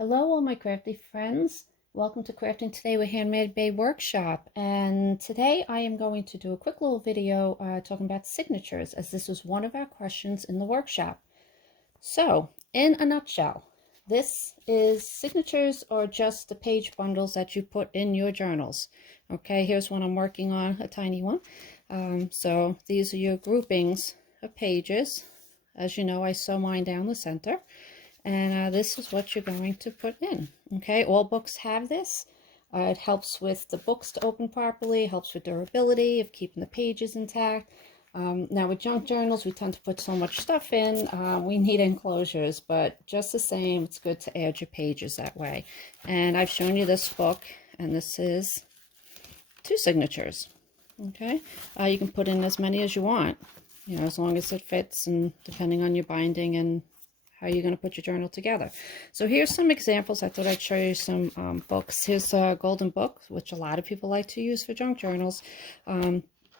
Hello all my crafty friends. Welcome to Crafting Today with Handmade Bay Workshop. And today I am going to do a quick little video talking about signatures, as this was one of our questions in the workshop. So, in a nutshell, this is signatures or just the page bundles that you put in your journals. Okay, here's one I'm working on, a tiny one. So these are your groupings of pages. As you know, I sew mine down the center. And this is what you're going to put in. Okay, all books have this. It helps with the books to open properly, helps with durability of keeping the pages intact. Now with junk journals, we tend to put so much stuff in, we need enclosures, but just the same, it's good to add your pages that way. And I've shown you this book, and this is 2 signatures. Okay, you can put in as many as you want, you know, as long as it fits, and depending on your binding and how you're going to put your journal together. So here's some examples. I thought I'd show you some books. Here's a golden book, which a lot of people like to use for junk journals.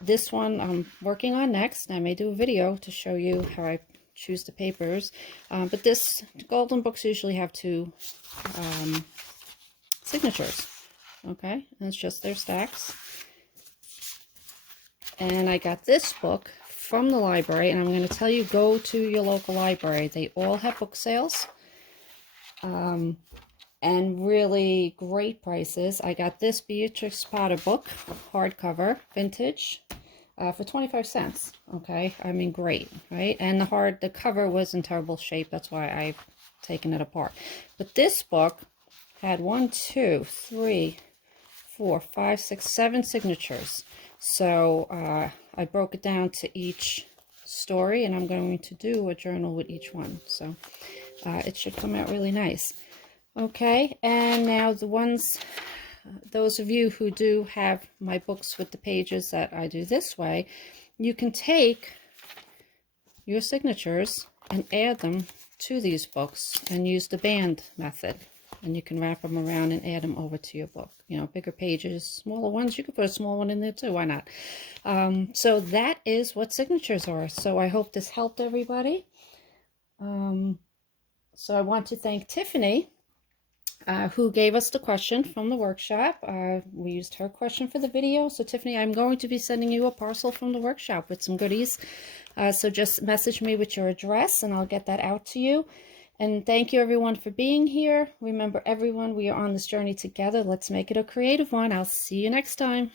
This one I'm working on next. I may do a video to show you how I choose the papers. But this golden books usually have 2 signatures. Okay, and it's just their stacks. And I got this book from the library, and I'm going to tell you, go to your local library. They all have book sales, and really great prices. I got this Beatrix Potter book, hardcover, vintage, for 25 cents. Okay, I mean, great, right? And the cover was in terrible shape. That's why I've taken it apart. But this book had 1, 2, 3, 4, 5, 6, 7 signatures. So I broke it down to each story, and I'm going to do a journal with each one. So it should come out really nice. Okay, and now those of you who do have my books with the pages that I do this way, you can take your signatures and add them to these books and use the band method. And you can wrap them around and add them over to your book. You know, bigger pages, smaller ones, you could put a small one in there too, why not? So that is what signatures are. So I hope this helped everybody. So I want to thank Tiffany, who gave us the question from the workshop. We used her question for the video. So Tiffany, I'm going to be sending you a parcel from the workshop with some goodies. So just message me with your address and I'll get that out to you. And thank you everyone for being here. Remember everyone, we are on this journey together. Let's make it a creative one. I'll see you next time.